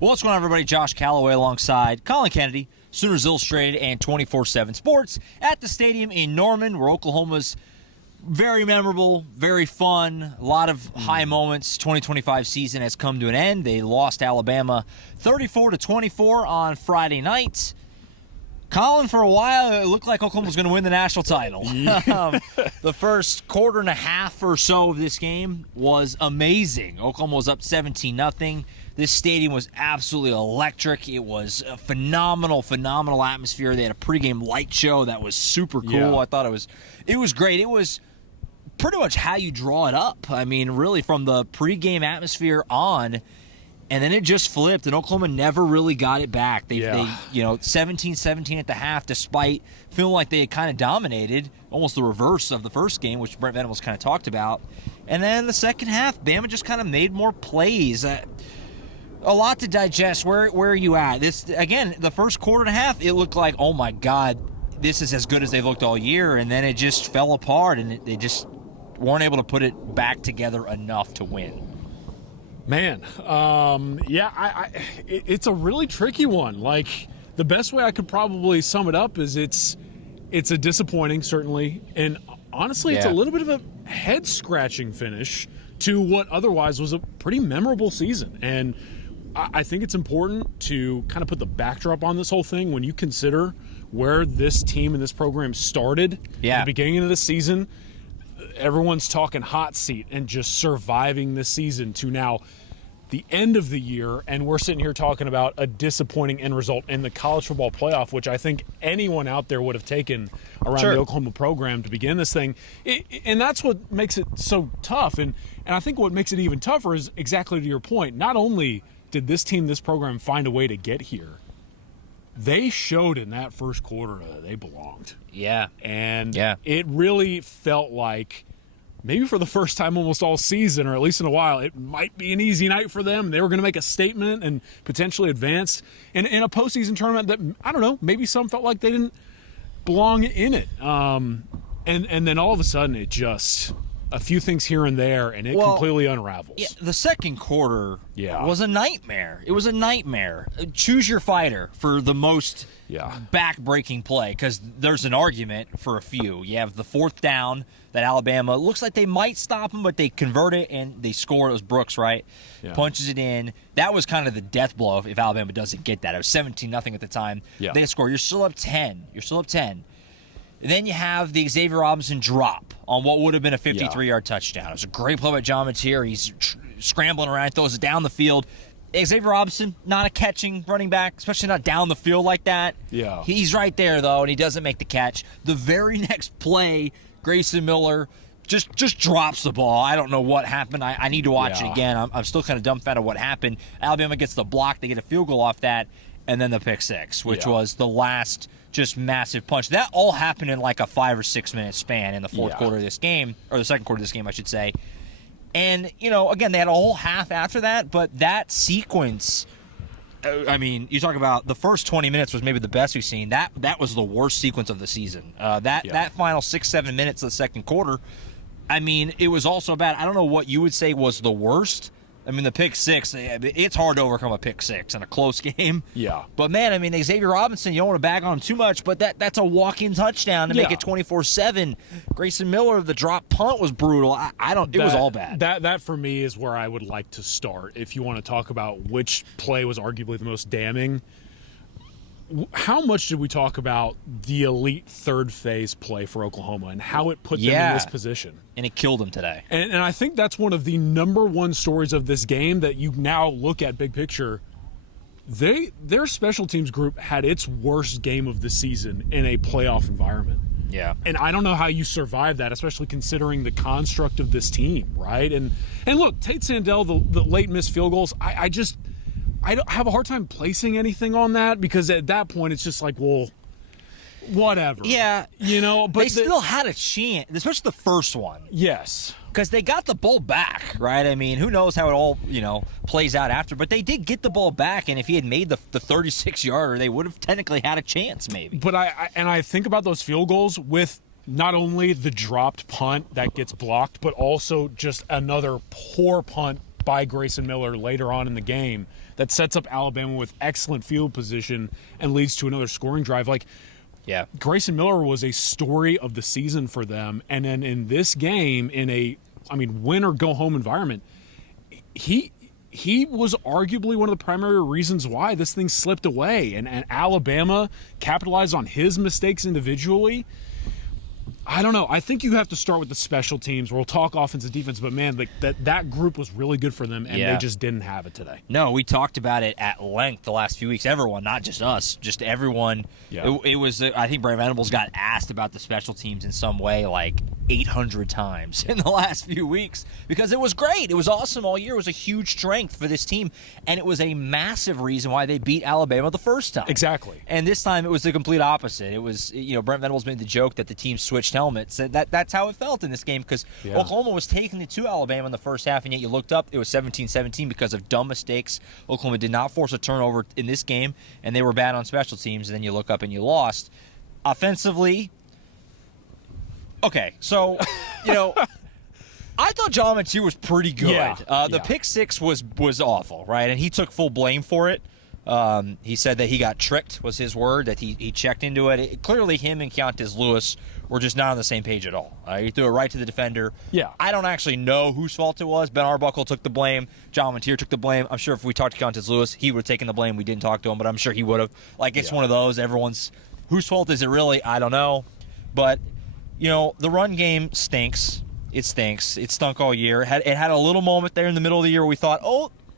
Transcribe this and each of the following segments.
Well, what's going on, everybody? Josh Callaway alongside Collin Kennedy, Sooners Illustrated and 24/7 Sports at the stadium in Norman, where Oklahoma's very memorable, very fun, a lot of high moments. 2025 season has come to an end. They lost Alabama 34-24 on Friday night. Collin, for a while, it looked like Oklahoma was going to win the national title. The first quarter and a half or so of this game was amazing. Oklahoma was up 17-0. This stadium was absolutely electric. It was a phenomenal atmosphere. They had a pregame light show that was super cool. Yeah. I thought it was great. It was pretty much how you draw it up. I mean, really, from the pregame atmosphere on. And then it just flipped, and Oklahoma never really got it back. They 17-17 at the half, despite feeling like they had kind of dominated, almost the reverse of the first game, which Brent Venables kind of talked about. And then the second half, Bama just kind of made more plays. A lot to digest. Where are you at? This again, the first quarter and a half, it looked like, oh my God, this is as good as they've looked all year. And then it just fell apart, and they just weren't able to put it back together enough to win. Man, it's a really tricky one. Like, the best way I could probably sum it up is it's a disappointing, certainly, and honestly, it's a little bit of a head-scratching finish to what otherwise was a pretty memorable season. And I think it's important to kind of put the backdrop on this whole thing when you consider where this team and this program started at the beginning of the season. Everyone's talking hot seat and just surviving this season to now the end of the year, and we're sitting here talking about a disappointing end result in the college football playoff, which I think anyone out there would have taken around the Oklahoma program to begin this thing. And that's what makes it so tough. And I think what makes it even tougher is exactly to your point. Not only did this team, this program find a way to get here, they showed in that first quarter that they belonged. Yeah. And it really felt like maybe for the first time almost all season, or at least in a while, it might be an easy night for them. They were going to make a statement and potentially advance in a postseason tournament that, I don't know, maybe some felt like they didn't belong in it. And then all of a sudden it just a few things here and there, and it completely unravels. Yeah, the second quarter was a nightmare. It was a nightmare. Choose your fighter for the most back-breaking play, because there's an argument for a few. You have the fourth down that Alabama looks like they might stop them, but they convert it and they score. It was Brooks, right? Yeah. Punches it in. That was kind of the death blow if Alabama doesn't get that. It was 17-0 at the time. Yeah. They score. You're still up 10. Then you have the Xavier Robinson drop on what would have been a 53-yard touchdown. It was a great play by John Mateer. He's scrambling around, throws it down the field. Xavier Robinson, not a catching running back, especially not down the field like that. Yeah. He's right there, though, and he doesn't make the catch. The very next play, Grayson Miller just drops the ball. I don't know what happened. I need to watch it again. I'm still kind of dumbfounded what happened. Alabama gets the block. They get a field goal off that, and then the pick six, which was the last just massive punch. That all happened in like a 5 or 6 minute span in the fourth quarter of this game, or the second quarter of this game, I should say. And, again, they had a whole half after that, but that sequence, I mean, you talk about the first 20 minutes was maybe the best we've seen. That was the worst sequence of the season. That final 6-7 minutes of the second quarter, I mean, it was also bad. I don't know what you would say was the worst. I mean, the pick six, it's hard to overcome a pick six in a close game. Yeah. But, man, I mean, Xavier Robinson, you don't want to bag on him too much, but that's a walk-in touchdown to make it 24-7. Grayson Miller, the drop punt was brutal. It was all bad. That, for me, is where I would like to start. If you want to talk about which play was arguably the most damning, how much did we talk about the elite third phase play for Oklahoma and how it put them in this position? And it killed them today. And I think that's one of the number one stories of this game that you now look at big picture. Their special teams group had its worst game of the season in a playoff environment. Yeah. And I don't know how you survive that, especially considering the construct of this team, right? And look, Tate Sandell, the late missed field goals, I don't have a hard time placing anything on that, because at that point it's just like, well, whatever. Yeah. But they still had a chance, especially the first one. Yes. Because they got the ball back, right? I mean, who knows how it all, plays out after. But they did get the ball back, and if he had made the 36-yarder, they would have technically had a chance maybe. But I think about those field goals with not only the dropped punt that gets blocked, but also just another poor punt by Grayson Miller later on in the game that sets up Alabama with excellent field position and leads to another scoring drive. Like, yeah, Grayson Miller was a story of the season for them. And then in this game, in a, win or go home environment, he was arguably one of the primary reasons why this thing slipped away. And Alabama capitalized on his mistakes individually. I don't know. I think you have to start with the special teams. We'll talk offense and defense, but man, that group was really good for them, and they just didn't have it today. No, we talked about it at length the last few weeks. Everyone, not just us, just everyone. Yeah. It was. I think Brent Venables got asked about the special teams in some way like 800 times in the last few weeks because it was great. It was awesome all year. It was a huge strength for this team, and it was a massive reason why they beat Alabama the first time. Exactly. And this time it was the complete opposite. It was, Brent Venables made the joke that the team switched helmets. That's how it felt in this game because Oklahoma was taking it to Alabama in the first half, and yet you looked up, it was 17-17 because of dumb mistakes. Oklahoma did not force a turnover in this game, and they were bad on special teams, and then you look up and you lost. Offensively, okay, so, I thought John Mateer was pretty good. The pick six was awful, right? And he took full blame for it. He said that he got tricked, was his word, that he checked into it. Clearly, him and Keontae Lewis were just not on the same page at all. He threw it right to the defender. Yeah. I don't actually know whose fault it was. Ben Arbuckle took the blame. John Mateer took the blame. I'm sure if we talked to Keontae Lewis, he would have taken the blame. We didn't talk to him, but I'm sure he would have. It's one of those. Everyone's, whose fault is it really? I don't know. But, the run game stinks. It stinks. It stunk all year. It had a little moment there in the middle of the year where we thought,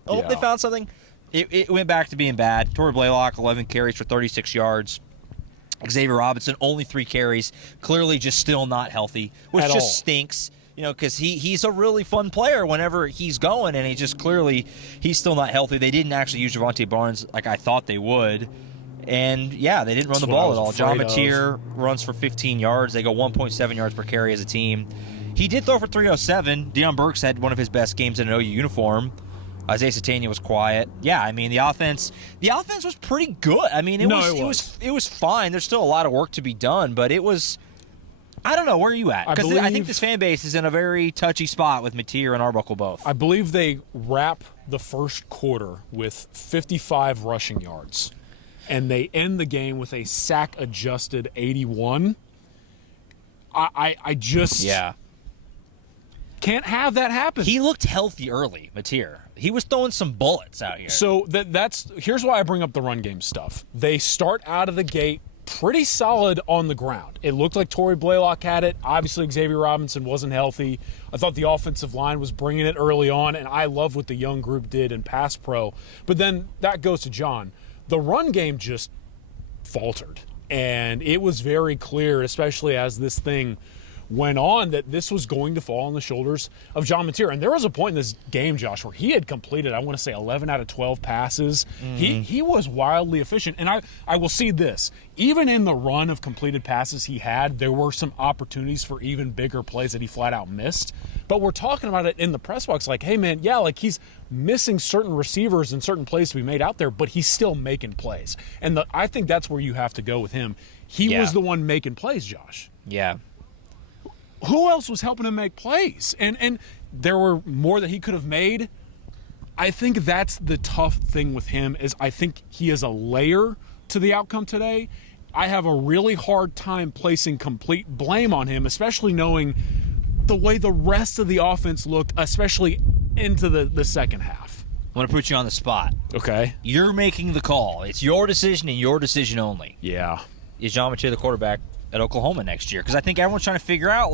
they found something. It went back to being bad. Torrey Blaylock, 11 carries for 36 yards. Xavier Robinson, only 3 carries. Clearly just still not healthy, which just stinks, because he's a really fun player whenever he's going, and he's still not healthy. They didn't actually use Javonte Barnes like I thought they would. And, they didn't run the ball at all. John Mateer runs for 15 yards. They go 1.7 yards per carry as a team. He did throw for 307. Deion Burks had one of his best games in an OU uniform. Isaiah Satania was quiet. Yeah, the offense was pretty good. It was fine. There's still a lot of work to be done, but it was. I don't know, where are you at? Because I think this fan base is in a very touchy spot with Mateer and Arbuckle both. I believe they wrap the first quarter with 55 rushing yards, and they end the game with a sack-adjusted 81. I just can't have that happen. He looked healthy early, Mateer. He was throwing some bullets out here. So here's why I bring up the run game stuff. They start out of the gate pretty solid on the ground. It looked like Torrey Blaylock had it. Obviously, Xavier Robinson wasn't healthy. I thought the offensive line was bringing it early on, and I love what the young group did in pass pro. But then that goes to John. The run game just faltered, and it was very clear, especially as this thing went on, that this was going to fall on the shoulders of John Mateer. And there was a point in this game, Josh, where he had completed, I want to say, 11 out of 12 passes. Mm-hmm. He was wildly efficient. And I will see this. Even in the run of completed passes he had, there were some opportunities for even bigger plays that he flat out missed. But we're talking about it in the press box like, hey, man, he's missing certain receivers and certain plays to be made out there, but he's still making plays. And I think that's where you have to go with him. He was the one making plays, Josh. Yeah. Who else was helping him make plays? And there were more that he could have made. I think that's the tough thing with him is I think he is a layer to the outcome today. I have a really hard time placing complete blame on him, especially knowing the way the rest of the offense looked, especially into the second half. I'm going to put you on the spot. Okay. You're making the call. It's your decision and your decision only. Yeah. Is John Mateer the quarterback at Oklahoma next year? Because I think everyone's trying to figure out,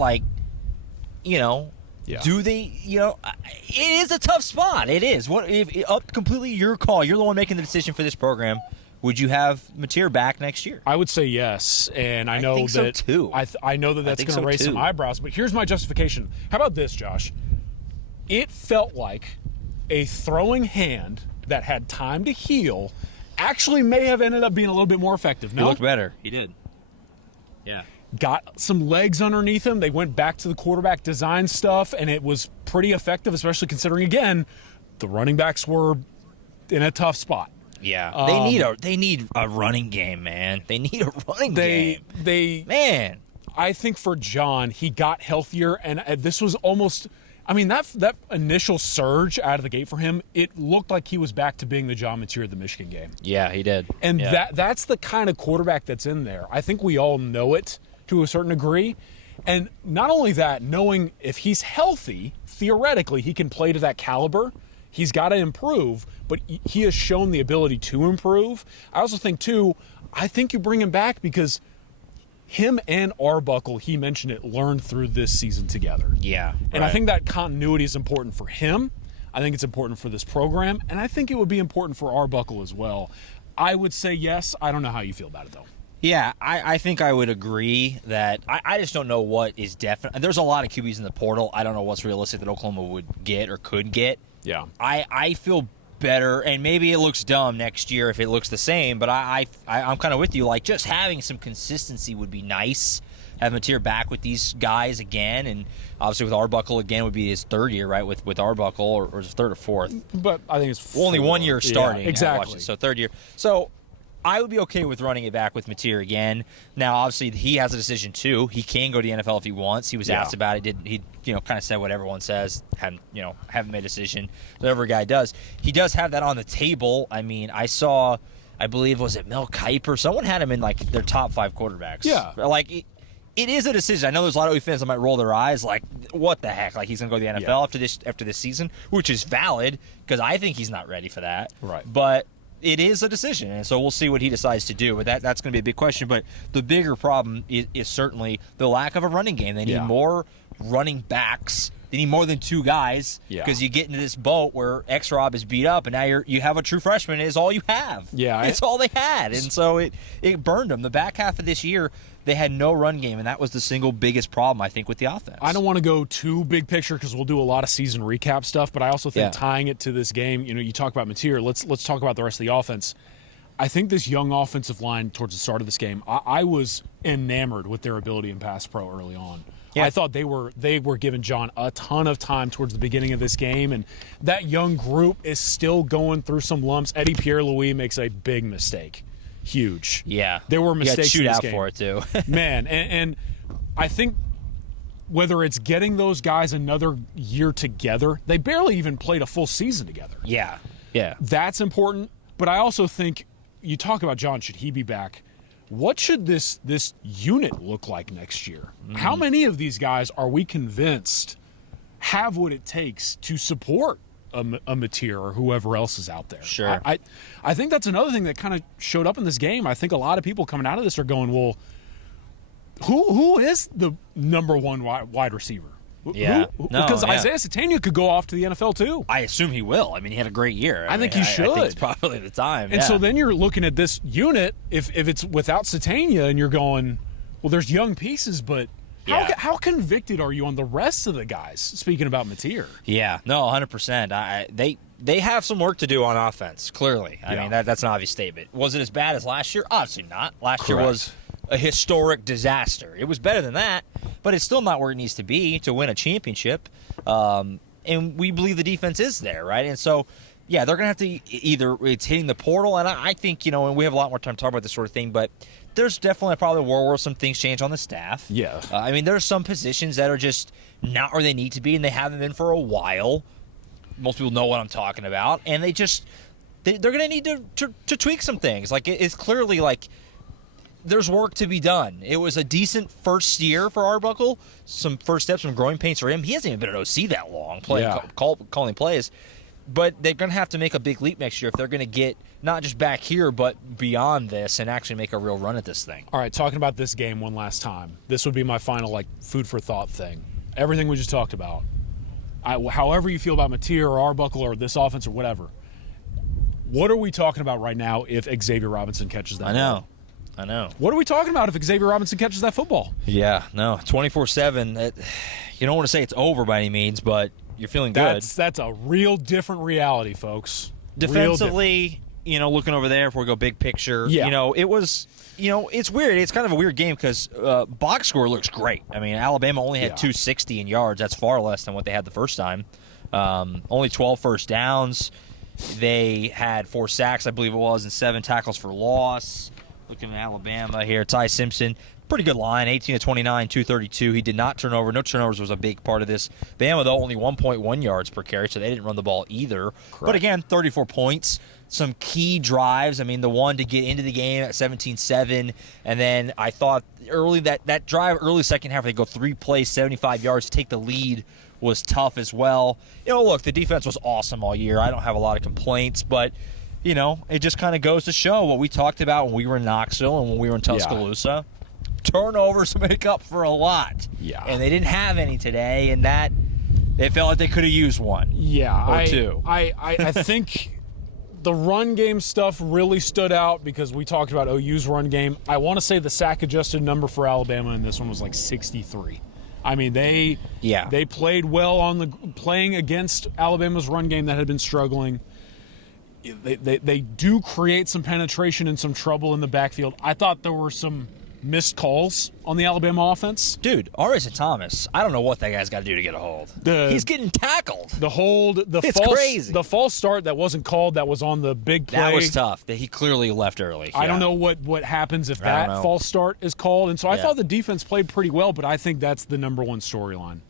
do they, it is a tough spot. It is. What if up completely your call? You're the one making the decision for this program. Would you have Mateer back next year? I would say yes, and I know think that so too. I know that's going to raise some eyebrows. But here's my justification. How about this, Josh? It felt like a throwing hand that had time to heal actually may have ended up being a little bit more effective. No? He looked better. He did. Yeah. Got some legs underneath him. They went back to the quarterback design stuff, and it was pretty effective, especially considering, again, the running backs were in a tough spot. Yeah. They need a running game, man. They need a running game. I think for John, he got healthier, and this was almost – I mean, that initial surge out of the gate for him, it looked like he was back to being the John Mateer of the Michigan game. Yeah, he did. And that's the kind of quarterback that's in there. I think we all know it to a certain degree. And not only that, knowing if he's healthy, theoretically, he can play to that caliber. He's got to improve, but he has shown the ability to improve. I also think, too, I think you bring him back because him and Arbuckle, he mentioned it, learned through this season together. Yeah. And I think that continuity is important for him. I think it's important for this program. And I think it would be important for Arbuckle as well. I would say yes. I don't know how you feel about it, though. Yeah, I think I would agree that I just don't know what is definite. There's a lot of QBs in the portal. I don't know what's realistic that Oklahoma would get or could get. Yeah. I feel better, and maybe it looks dumb next year if it looks the same, but I'm kind of with you. Like, just having some consistency would be nice. Have Mateer back with these guys again, and obviously with Arbuckle again would be his third year, right, with Arbuckle, or his third or fourth. But I think it's only 1 year starting. Yeah, exactly. So third year. So I would be okay with running it back with Mateer again. Now, obviously, he has a decision too. He can go to the NFL if he wants. He was asked about it. He kind of said what everyone says. Haven't made a decision. Whatever a guy does, he does have that on the table. I mean, I believe was it Mel Kiper? Someone had him in like their top 5 quarterbacks. Yeah, like it is a decision. I know there's a lot of OU fans that might roll their eyes, like, what the heck? Like, he's going to go to the NFL after this season, which is valid because I think he's not ready for that. Right, but it is a decision, and so we'll see what he decides to do. But that's going to be a big question. But the bigger problem is certainly the lack of a running game. They need more running backs. They need more than 2 guys because you get into this boat where X-Rob is beat up, and now you have a true freshman is all you have. Yeah, it's all they had, and so it burned them. The back half of this year, they had no run game, and that was the single biggest problem, I think, with the offense. I don't want to go too big picture because we'll do a lot of season recap stuff, but I also think tying it to this game, you talk about Mateer, let's talk about the rest of the offense. I think this young offensive line towards the start of this game, I was enamored with their ability in pass pro early on. Yeah. I thought they were giving John a ton of time towards the beginning of this game, and that young group is still going through some lumps. Eddie Pierre-Louis makes a big mistake. Huge. Yeah. There were mistakes in this game. Shoot out for it, too. Man, and I think whether it's getting those guys another year together, they barely even played a full season together. Yeah. That's important, but I also think you talk about John, should he be back? What should this unit look like next year? How many of these guys are we convinced have what it takes to support a Mateer or whoever else is out there? Sure. I think that's another thing that kind of showed up in this game. I think a lot of people coming out of this are going, well, who is the number 1 wide receiver? Yeah. Because Isaiah Satania could go off to the NFL too. I assume he will. I mean, he had a great year. I think he should. I think it's probably the time. And so then you're looking at this unit, if it's without Satania, and you're going, well, there's young pieces, but how convicted are you on the rest of the guys, speaking about Mateer? Yeah. No, 100%. They have some work to do on offense, clearly. I mean, that's an obvious statement. Was it as bad as last year? Obviously not. Last year was a historic disaster. It was better than that, but it's still not where it needs to be to win a championship. And we believe the defense is there, right? And so, they're going to have to either it's hitting the portal, and I think, and we have a lot more time to talk about this sort of thing, but there's definitely probably a world where some things change on the staff. Yeah. I mean, there's some positions that are just not where they need to be, and they haven't been for a while. Most people know what I'm talking about, and they're going to need to tweak some things. Like, it's clearly like there's work to be done. It was a decent first year for Arbuckle. Some first steps, some growing pains for him. He hasn't even been at OC that long, calling plays. But they're going to have to make a big leap next year if they're going to get not just back here, but beyond this and actually make a real run at this thing. All right, talking about this game one last time. This would be my final food for thought thing. Everything we just talked about. However you feel about Mateer or Arbuckle or this offense or whatever, what are we talking about right now if Xavier Robinson catches that ball? I know. What are we talking about if Xavier Robinson catches that football? Yeah, no, 24/7. You don't want to say it's over by any means, but you're feeling good. That's a real different reality, folks. Defensively, looking over there, if we go big picture, it was, it's weird. It's kind of a weird game because box score looks great. I mean, Alabama only had 260 in yards. That's far less than what they had the first time. Only 12 first downs. They had 4 sacks, I believe it was, and 7 tackles for loss. Looking at Alabama here, Ty Simpson, Pretty good line, 18 to 29, 232. He did not turn over. No turnovers was a big part of this. Bama, though, only 1.1 yards per carry, so they didn't run the ball either. Correct. But again, 34 points. Some key drives. I mean, the one to get into the game at 17-7, and then I thought early that drive, early second half, they go 3 plays, 75 yards to take the lead was tough as well. Look, the defense was awesome all year. I don't have a lot of complaints, but it just kind of goes to show what we talked about when we were in Knoxville and when we were in Tuscaloosa. Yeah. Turnovers make up for a lot. Yeah. And they didn't have any today, and that they felt like they could have used one. Yeah. Or two. I think the run game stuff really stood out because we talked about OU's run game. I want to say the sack-adjusted number for Alabama in this one was like 63. I mean, they played well on playing against Alabama's run game that had been struggling. They do create some penetration and some trouble in the backfield. I thought there were some missed calls on the Alabama offense. Dude, Arisa Thomas, I don't know what that guy's got to do to get a hold. He's getting tackled. The hold, it's crazy. The false start that wasn't called, that was on the big play. That was tough. He clearly left early. I don't know what happens if that false start is called. And so I thought the defense played pretty well, but I think that's the number one storyline.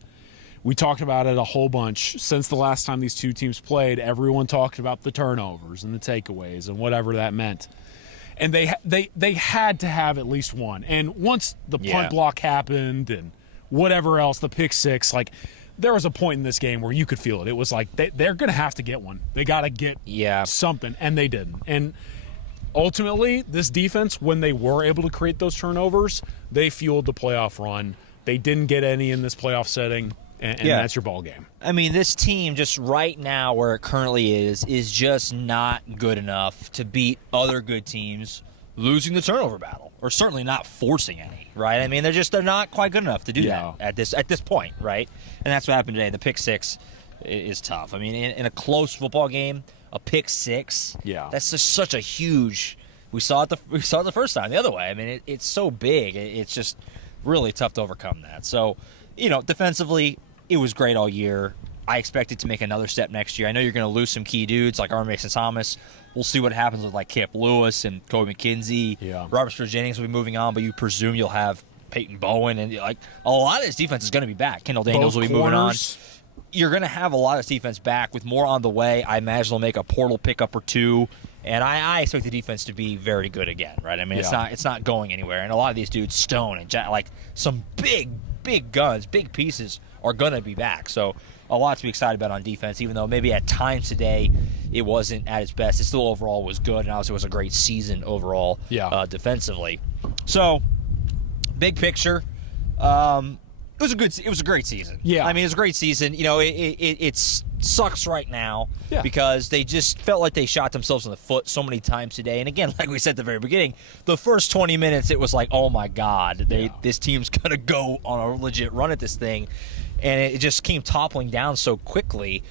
We talked about it a whole bunch since the last time these two teams played. Everyone talked about the turnovers and the takeaways and whatever that meant. And they had to have at least one. And once the punt block happened and whatever else, the pick six, like there was a point in this game where you could feel it. It was like they're going to have to get one. They got to get something, and they didn't. And ultimately, this defense, when they were able to create those turnovers, they fueled the playoff run. They didn't get any in this playoff setting, and that's your ball game. I mean, this team just right now where it currently is just not good enough to beat other good teams losing the turnover battle, or certainly not forcing any, right? I mean, they're not quite good enough to do that at this point, right? And that's what happened today. The pick six is tough. I mean, in a close football game, a pick six, that's just such a huge. We saw it the first time the other way. I mean, it's so big. It's just really tough to overcome that. So, defensively, it was great all year. I expect it to make another step next year. I know you're going to lose some key dudes like Mason Thomas. We'll see what happens with like Camp Lewis and Kobe McKenzie. Robert Jennings will be moving on, but you presume you'll have Peyton Bowen, and like a lot of this defense is going to be back. Kendall Daniels will be moving on. You're going to have a lot of defense back with more on the way. I imagine they'll make a portal pickup or two, and I expect the defense to be very good again. Right? I mean, it's not going anywhere, and a lot of these dudes, Stone and Jack, like some big guns, big pieces, are going to be back. So a lot to be excited about on defense, even though maybe at times today it wasn't at its best. It still overall was good, and obviously it was a great season overall defensively. So, big picture, it was a great season. Yeah. I mean, it was a great season. It sucks right now because they just felt like they shot themselves in the foot so many times today. And again, like we said at the very beginning, the first 20 minutes, it was like, oh my God, this team's going to go on a legit run at this thing. And it just came toppling down so quickly.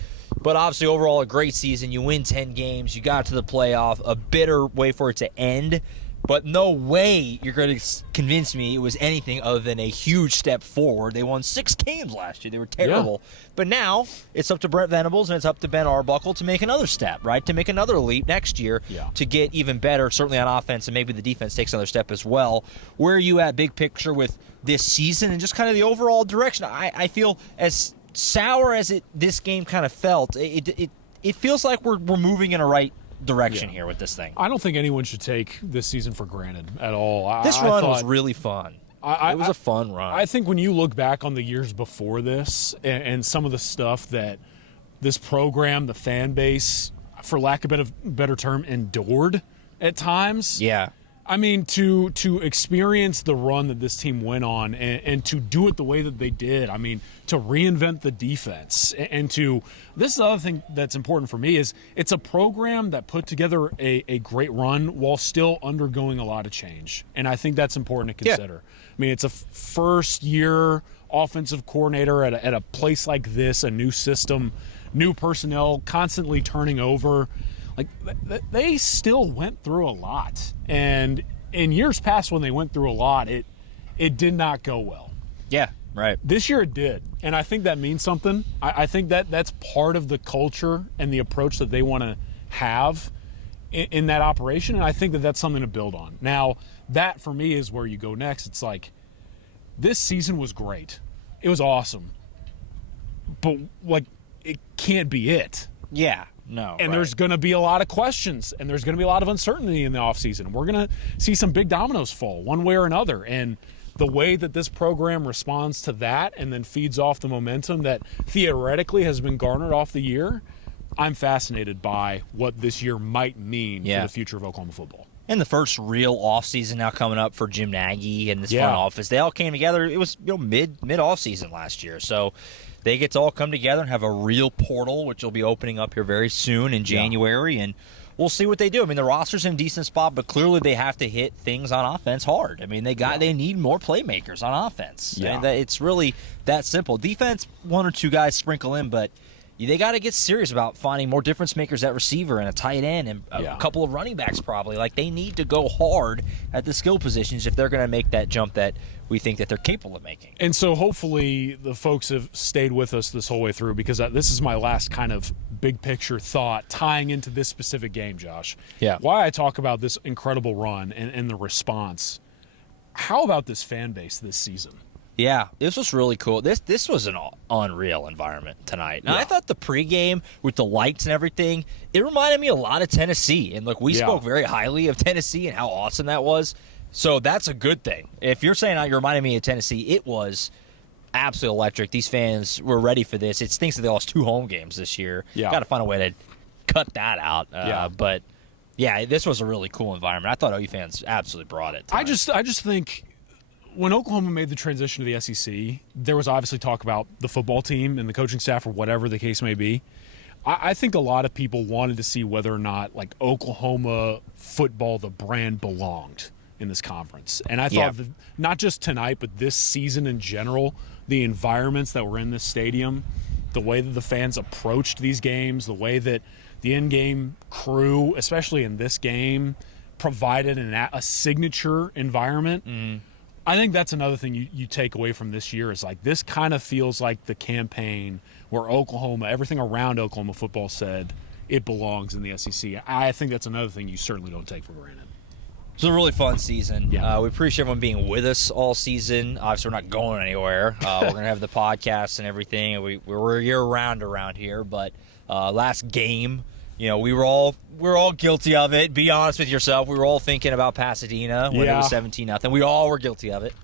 But obviously, overall, a great season. You win 10 games. You got to the playoff. A bitter way for it to end. But no way you're going to convince me it was anything other than a huge step forward. They won 6 games last year. They were terrible. But now it's up to Brent Venables and it's up to Ben Arbuckle to make another step, right? To make another leap next year to get even better, certainly on offense, and maybe the defense takes another step as well. Where are you at big picture with this season and just kind of the overall direction? I feel as sour as this game kind of felt, it feels like we're moving in a right direction here with this thing. I don't think anyone should take this season for granted at all. This run was really fun. It was a fun run. I think when you look back on the years before this and some of the stuff that this program, the fan base, for lack of a better term, endured at times. Yeah. I mean, to experience the run that this team went on and to do it the way that they did, I mean, to reinvent the defense and to – this is the other thing that's important for me is it's a program that put together a great run while still undergoing a lot of change. And I think that's important to consider. Yeah. I mean, it's a first-year offensive coordinator at a place like this, a new system, new personnel, constantly turning over. Like, they still went through a lot. And in years past when they went through a lot, it did not go well. Yeah, right. This year it did. And I think that means something. I think that's part of the culture and the approach that they want to have in that operation. And I think that's something to build on. Now, that for me is where you go next. It's like, this season was great. It was awesome. But, like, it can't be it. Yeah, no. And there's going to be a lot of questions, and there's going to be a lot of uncertainty in the offseason. We're going to see some big dominoes fall one way or another. And the way that this program responds to that and then feeds off the momentum that theoretically has been garnered off the year, I'm fascinated by what this year might mean for the future of Oklahoma football. And the first real offseason now coming up for Jim Nagy and this front office. They all came together. It was mid offseason last year. So they get to all come together and have a real portal, which will be opening up here very soon in January. And we'll see what they do. I mean, the roster's in a decent spot, but clearly they have to hit things on offense hard. I mean, they need more playmakers on offense. Yeah. I mean, it's really that simple. Defense, one or two guys sprinkle in, but they got to get serious about finding more difference makers at receiver and a tight end and a couple of running backs probably. Like, they need to go hard at the skill positions if they're going to make that jump that we think that they're capable of making. And so hopefully the folks have stayed with us this whole way through, because this is my last kind of big picture thought tying into this specific game, Josh. Yeah. Why I talk about this incredible run and the response. How about this fan base this season? Yeah, this was really cool. This was an unreal environment tonight. Now, I thought the pregame with the lights and everything, it reminded me a lot of Tennessee. And, look, we spoke very highly of Tennessee and how awesome that was. So that's a good thing. If you're saying you're reminding me of Tennessee, it was absolutely electric. These fans were ready for this. It stinks that they lost 2 home games this year. Yeah. Got to find a way to cut that out. But, yeah, this was a really cool environment. I thought OU fans absolutely brought it tonight. I just think when Oklahoma made the transition to the SEC, there was obviously talk about the football team and the coaching staff or whatever the case may be. I think a lot of people wanted to see whether or not, like, Oklahoma football, the brand, belonged in this conference. And I thought that not just tonight, but this season in general, the environments that were in this stadium, the way that the fans approached these games, the way that the in-game crew, especially in this game, provided a signature environment. I think that's another thing you take away from this year is, like, this kind of feels like the campaign where Oklahoma, everything around Oklahoma football said it belongs in the SEC. I think that's another thing you certainly don't take for granted. It was a really fun season. Yeah. We appreciate everyone being with us all season. Obviously, we're not going anywhere. We're going to have the podcast and everything. We're year-round around here. But last game, we were all guilty of it. Be honest with yourself. We were all thinking about Pasadena when it was 17-0. We all were guilty of it.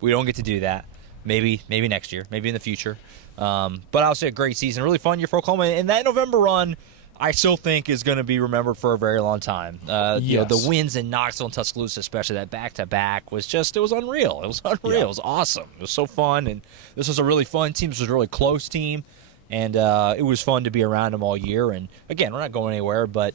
We don't get to do that. Maybe next year. Maybe in the future. But obviously a great season. Really fun year for Oklahoma. And that November run, I still think is going to be remembered for a very long time. The wins in Knoxville and Tuscaloosa, especially that back-to-back, it was unreal. It was unreal. It was awesome. It was so fun, and this was a really fun team. This was a really close team, and it was fun to be around them all year. And, again, we're not going anywhere, but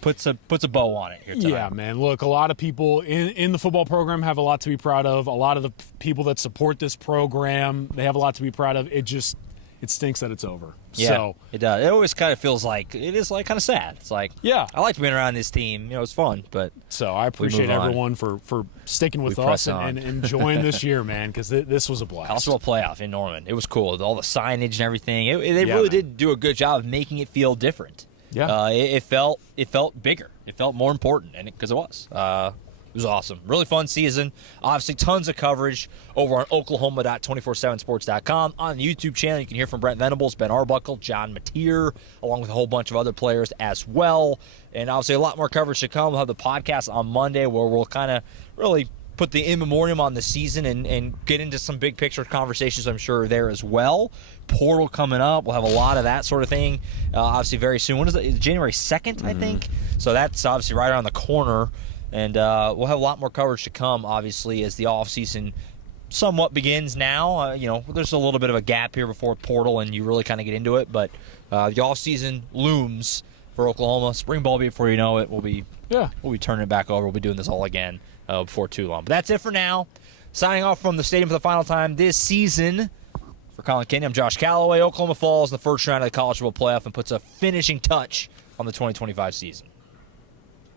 puts a bow on it here tonight. Yeah, man. Look, a lot of people in the football program have a lot to be proud of. A lot of the people that support this program, they have a lot to be proud of. It stinks that it's over. Yeah, so, it does. It always kind of feels like it is like kind of sad. It's like, I like being around this team. It's fun, but so I appreciate everyone for sticking with us and enjoying this year, man, because this was a blast. College football playoff in Norman. It was cool. All the signage and everything. They really did do a good job of making it feel different. Yeah, it felt bigger. It felt more important, and because it was. It was awesome. Really fun season. Obviously, tons of coverage over on oklahoma.247sports.com. On the YouTube channel, you can hear from Brent Venables, Ben Arbuckle, John Mateer, along with a whole bunch of other players as well. And obviously, a lot more coverage to come. We'll have the podcast on Monday where we'll kind of really put the in memoriam on the season and get into some big picture conversations, I'm sure, there as well. Portal coming up. We'll have a lot of that sort of thing, obviously, very soon. When is it? January 2nd, I think? So that's obviously right around the corner. And we'll have a lot more coverage to come, obviously, as the offseason somewhat begins now. There's a little bit of a gap here before portal and you really kind of get into it. But the offseason looms for Oklahoma. Spring ball, before you know it, we'll be turning it back over. We'll be doing this all again before too long. But that's it for now. Signing off from the stadium for the final time this season. For Collin Kenny, I'm Josh Callaway. Oklahoma falls in the first round of the college football playoff and puts a finishing touch on the 2025 season.